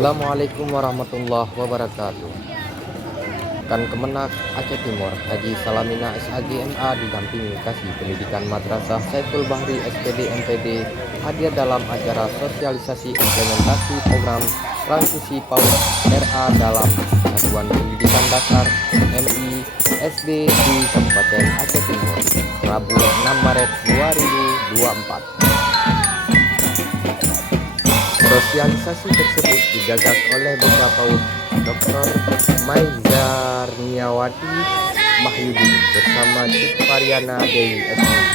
Assalamualaikum warahmatullahi wabarakatuh. Kemenak Aceh Timur, Haji Salamina SAGMA didampingi Kasih Pendidikan Madrasah Saiful Bahri SPD MPD hadir dalam acara sosialisasi implementasi program transisi PAUD RA dalam Satuan Pendidikan Dasar MI SD di Kabupaten Aceh Timur, Rabu 6 Maret 2024. Sosialisasi tersebut digagas oleh Bunda PAUD Dr. Maizarniawati Mahyudin bersama Cik Variana Dewi SI.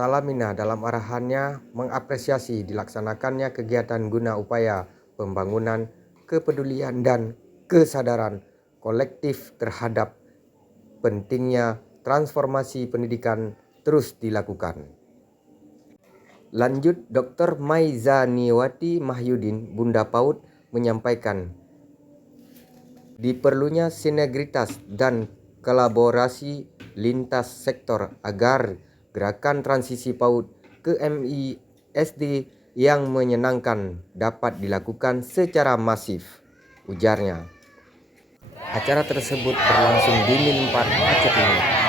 Salamina dalam arahannya mengapresiasi dilaksanakannya kegiatan guna upaya pembangunan kepedulian dan kesadaran kolektif terhadap pentingnya transformasi pendidikan terus dilakukan. Lanjut, Dr. Maizarniawati Mahyudin, Bunda PAUD, menyampaikan diperlunya sinergitas dan kolaborasi lintas sektor agar gerakan transisi PAUD ke MI SD yang menyenangkan dapat dilakukan secara masif, ujarnya. Acara tersebut berlangsung di Min 4 Aceh Timur.